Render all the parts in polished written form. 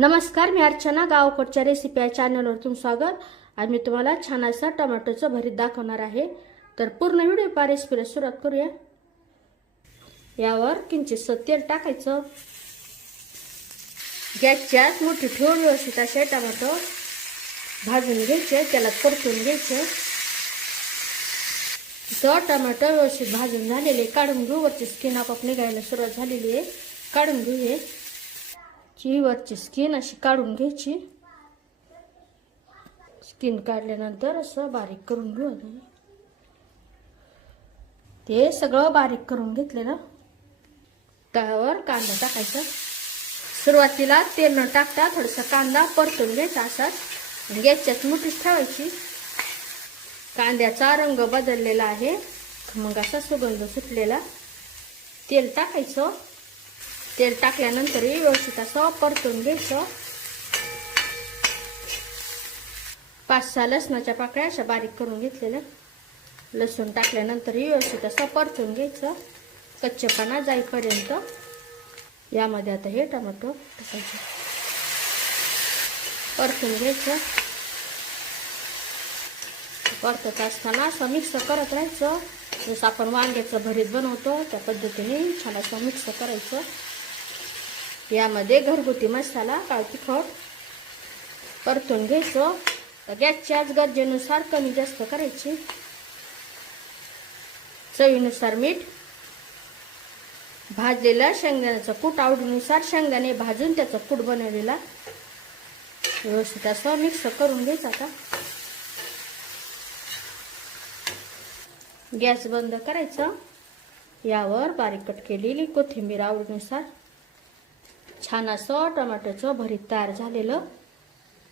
नमस्कार, मी अर्चना. गावकडच्या रेसिपी या चॅनलवर तुमचं स्वागत. आज मी तुम्हाला छान असा टोमॅटोचं भरीत दाखवणार आहे. तर पूर्ण व्हिडिओ पहा. रेसिपीला सुरुवात करूया. यावर किंचित तेल टाकायचं. गॅसची आच मोठी ठेवून व्यवस्थित असे टोमॅटो भाजून घ्यायचे, त्याला परतून घ्यायचे. तो टोमॅटो व्यवस्थित भाजून झालेले काढून घेऊ. वरची स्किन आपोआप निघायला सुरुवात झालेली आहे. काढून घेऊ. वरची स्किन अशी काढून घ्यायची. स्किन काढल्यानंतर असं बारीक करून घेऊ. ते सगळं बारीक करून घेतलेलं. त्यावर कांदा टाकायचा. सुरुवातीला तेल न टाकता थोडासा कांदा परतून घ्यायचा असाच. गॅसच्याच मुठीत ठेवायची. कांद्याचा रंग बदललेला आहे, मग असा सुगंध सुटलेला. तेल टाकायचं. तेल टाकल्यानंतर व्यवस्थित असं परतून घ्यायचं. 5-6 लसणाच्या पाकळ्या अशा बारीक करून घेतलेल्या. लसूण टाकल्यानंतर व्यवस्थित असं परतून घ्यायचं कच्चेपणा जाईपर्यंत. यामध्ये आता हे टोमॅटो टाकायचे, परतून घ्यायचं. परतत असताना असं मिक्स करत राहायचं. जसं आपण वांग्याचं भरीत बनवतो त्या पद्धतीने छान असं मिक्स करायचं. यामध्ये घरगुती मसाला, काळं तिखट परतून घ्यायचं. गॅसची आच गरजेनुसार कमी जास्त करायची. चवीनुसार मीठ. भाजलेला शेंगदाण्याचं कूट आवडीनुसार शेंगदाणे भाजून त्याचं कूट बनवलेला व्यवस्थित असं मिक्स करून घ्यायचं. आता गॅस बंद करायचा. यावर बारीक कट केलेली कोथिंबीर आवडीनुसार. छान असं टोमॅटोचं भरीत तयार झालेलं.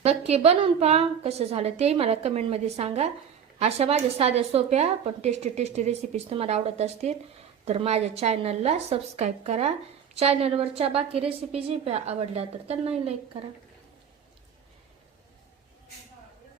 नक्की बनवून पहा. कसं झालं ते मला कमेंटमध्ये सांगा. अशा माझ्या साध्या सोप्या पण टेस्टी रेसिपीज तुम्हाला आवडत असतील तर माझ्या चॅनलला सबस्क्राईब करा. चॅनलवरच्या बाकी रेसिपी जी आवडल्या तर त्यांनाही लाईक करा.